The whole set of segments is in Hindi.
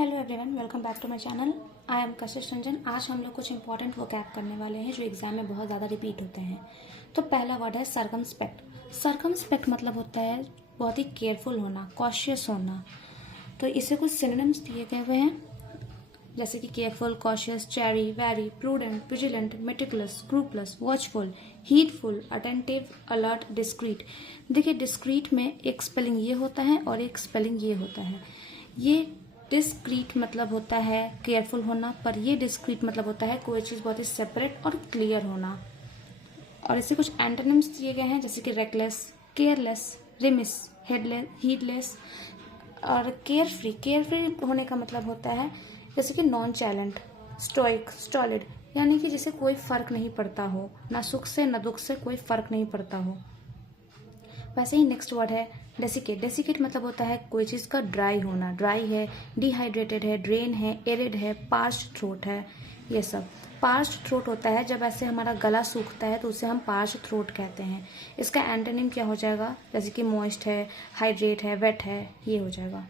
Hello everyone, welcome back to my channel. I am Kashish Ranjan. आज हम लोग कुछ इंपॉर्टेंट वोकैब करने वाले हैं जो एग्जाम में बहुत ज़्यादा रिपीट होते हैं। तो पहला वर्ड है सर्कमस्पेक्ट। सर्कमस्पेक्ट मतलब होता है बहुत ही केयरफुल होना, कॉशियस होना। तो इसे कुछ सिनोनिम्स दिए गए हुए हैं, जैसे कि careful, cautious, chary, wary, prudent, vigilant, meticulous, scrupulous, watchful, heedful, attentive, alert, discreet. देखिए, डिस्क्रीट में एक स्पेलिंग ये होता है और एक स्पेलिंग ये होता है। ये डिस्क्रीट मतलब होता है केयरफुल होना, पर ये डिस्क्रीट मतलब होता है कोई चीज़ बहुत ही सेपरेट और क्लियर होना। और इसे कुछ एंटोनिम्स दिए गए हैं, जैसे कि reckless, careless, remiss, headless, heedless और केयरफ्री। केयरफ्री होने का मतलब होता है जैसे कि नॉन चैलेंट, स्टोइक, स्टॉलिड, यानी कि जिसे कोई फर्क नहीं पड़ता हो, ना सुख से ना दुख से कोई फर्क नहीं पड़ता हो। वैसे ही नेक्स्ट वर्ड है डेसिकेट। डेसिकेट मतलब होता है कोई चीज़ का ड्राई होना, ड्राई है, डिहाइड्रेटेड है, ड्रेन है, एरिड है, पार्च्ड थ्रोट है। ये सब पार्च्ड थ्रोट होता है जब ऐसे हमारा गला सूखता है तो उसे हम पार्च्ड थ्रोट कहते हैं। इसका एंटोनिम क्या हो जाएगा, जैसे कि मॉइस्ट है, हाइड्रेट है, वेट है, ये हो जाएगा।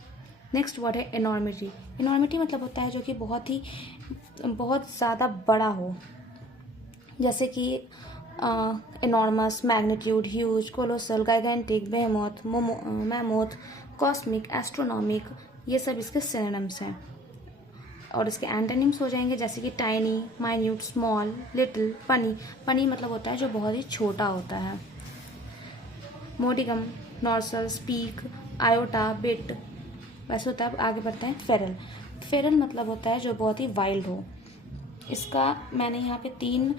नेक्स्ट वर्ड है एनॉर्मिटी। एनॉर्मिटी मतलब होता है जो कि बहुत ज़्यादा बड़ा हो, जैसे कि enormous, magnitude, huge, colossal, gigantic, behemoth, mammoth, cosmic, astronomic, ये सब इसके सिनोनिम्स हैं। और इसके एंटोनिम्स हो जाएंगे जैसे कि टाइनी, माइन्यूट, स्मॉल, लिटिल, पनी। पनी मतलब होता है जो बहुत ही छोटा होता है। मोडिगम, नॉर्सल, स्पीक, आयोटा, बिट, वैसे होता है। आगे बढ़ते हैं फेरल। फेरल मतलब होता है जो बहुत ही वाइल्ड हो। इसका मैंने यहाँ पे 3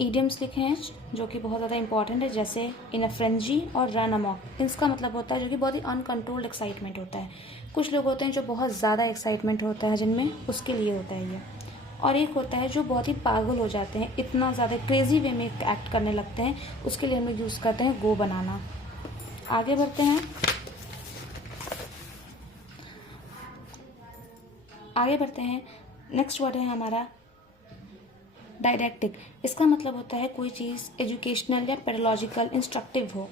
ईडियम्स लिखे हैं जो कि बहुत ज़्यादा इंपॉर्टेंट है, जैसे इन अ फ्रेंजी और रन अमॉक। इसका मतलब होता है जो कि बहुत ही अनकंट्रोल्ड एक्साइटमेंट होता है। कुछ लोग होते हैं जो बहुत ज़्यादा एक्साइटमेंट होता है जिनमें, उसके लिए होता है ये। और एक होता है जो बहुत ही पागल हो जाते हैं, इतना ज़्यादा क्रेजी वे में एक्ट करने लगते हैं, उसके लिए हम लोग यूज़ करते हैं गो बनाना। आगे बढ़ते हैं। नेक्स्ट वर्ड है हमारा डायडैक्टिक। इसका मतलब होता है कोई चीज़ एजुकेशनल या पेडोलॉजिकल, इंस्ट्रक्टिव हो।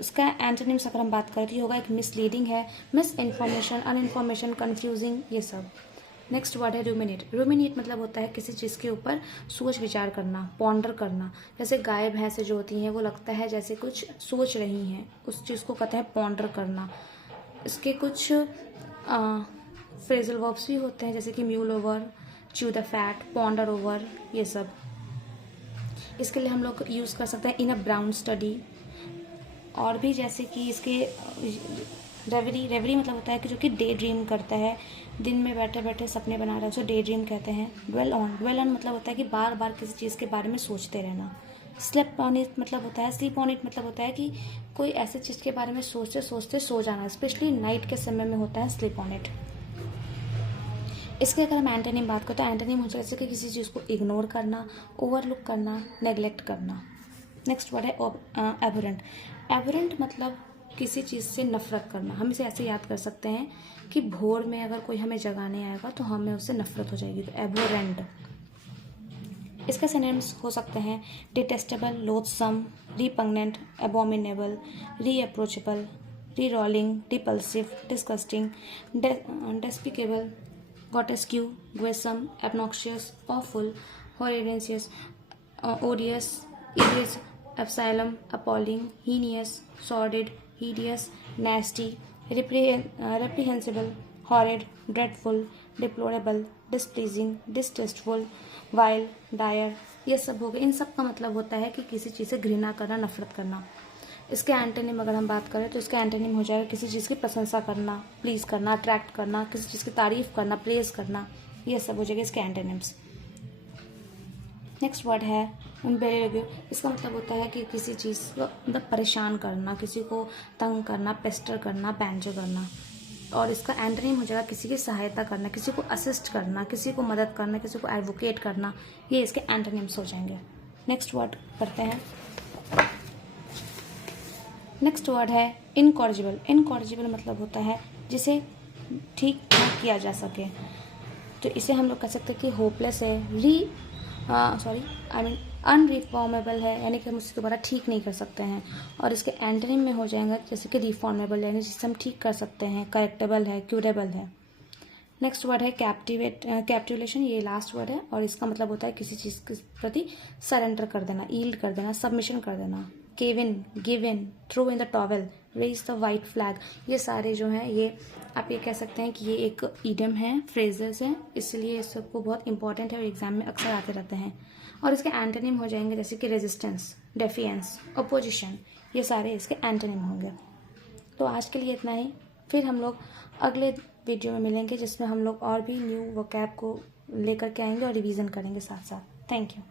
इसका एंटोनिम्स अगर हम बात करें तो होगा एक मिसलीडिंग है, मिस इन्फॉर्मेशन, अनइन्फॉर्मेशन, कन्फ्यूजिंग, ये सब। नेक्स्ट वर्ड है रूमिनेट। रूमिनेट मतलब होता है किसी चीज़ के ऊपर सोच विचार करना, पॉन्डर करना। जैसे गाय भैंसे जो होती हैं वो लगता है जैसे कुछ सोच रही हैं, उस चीज़ को कहते हैं पॉन्डर करना। इसके कुछ फ्रेजल वर्ब्स भी होते हैं, जैसे कि mule over, chew the fat, ponder over, ये सब। इसके लिए हम लोग यूज़ कर सकते हैं इन अ ब्राउन स्टडी। और भी जैसे कि इसके रेवरी। रेवरी मतलब होता है कि जो कि डे ड्रीम करता है, दिन में बैठे बैठे सपने बना रहा है, उसे डे ड्रीम कहते हैं। Dwell on. ड्वेल ऑन मतलब होता है कि बार बार किसी चीज़ के बारे में सोचते रहना। स्लिप ऑन इट मतलब होता है, स्लीप ऑन इट मतलब होता है कि कोई ऐसे चीज़ के बारे में सोचते सोचते सो जाना, स्पेशली नाइट के समय में होता है स्लीप ऑन इट। इसके अगर हम एंटोनिम बात करें तो एंटोनिम हो जैसे कि किसी चीज़ को इग्नोर करना, ओवरलुक करना, नेग्लेक्ट करना। नेक्स्ट वर्ड है एबोरेंट। एबोरेंट मतलब किसी चीज़ से नफरत करना। हम इसे ऐसे याद कर सकते हैं कि भोर में अगर कोई हमें जगाने आएगा तो हमें उससे नफरत हो जाएगी, तो एबोरेंट। इसके सिनोनिम्स हो सकते हैं detestable, loathsome, repugnant, abominable, reproachable, revolting, repulsive, disgusting, despicable, grotesque, gruesome, obnoxious, awful, horrendous, odious, hideous, absalom, appalling, heinous, sordid, hideous, nasty, reprehensible, horrid, dreadful, deplorable, displeasing, distasteful, vile, dire, ये सब हो गए। इन सब का मतलब होता है कि किसी चीज़ से घृणा करना, नफरत करना। इसके एंटोनिम अगर हम बात करें तो इसका एंटोनिम हो जाएगा किसी चीज़ की प्रशंसा करना, प्लीज़ करना, अट्रैक्ट करना, किसी चीज़ की तारीफ करना, प्रेज करना, ये सब हो जाएगा इसके एंटोनिम्स। नेक्स्ट वर्ड है इम्पेरेटिव। इसका मतलब होता है कि किसी चीज़ को मतलब परेशान करना, किसी को तंग करना, पेस्टर करना, बैंजो करना। और इसका एंटोनिम हो जाएगा किसी की सहायता करना, किसी को असिस्ट करना, किसी को मदद करना, किसी को एडवोकेट करना, ये इसके एंटोनिम्स हो जाएंगे। नेक्स्ट वर्ड करते हैं। नेक्स्ट वर्ड है इनकॉरिजिबल। इनकॉरिजिबल मतलब होता है जिसे ठीक ना किया जा सके, तो इसे हम लोग कह सकते हैं कि होपलेस है, अनरिफॉर्मेबल है, यानी कि हम उससे दोबारा ठीक नहीं कर सकते हैं। और इसके एंटोनिम में हो जाएगा जैसे कि रिफॉर्मेबल, यानी जिसे हम ठीक कर सकते हैं, करेक्टेबल है, क्यूरेबल है। नेक्स्ट वर्ड है कैप्टुलेशन, ये लास्ट वर्ड है और इसका मतलब होता है किसी चीज़ के प्रति सरेंडर कर देना, ईल्ड कर देना, सबमिशन कर देना। Cave in, give in, throw in the towel, raise the white flag, ये सारे जो हैं ये आप ये कह सकते हैं कि ये एक ईडियम है, फ्रेजेस हैं, इसलिए इस सबको बहुत इंपॉर्टेंट है और एग्जाम में अक्सर आते रहते हैं। और इसके एंटोनिम हो जाएंगे जैसे कि रेजिस्टेंस, डेफिएंस, अपोजिशन, ये सारे इसके एंटोनिम होंगे। तो आज के लिए इतना ही, फिर हम लोग अगले वीडियो में मिलेंगे जिसमें हम लोग और भी न्यू वोकैब को लेकर के आएंगे और रिवीजन करेंगे साथ साथ। Thank you.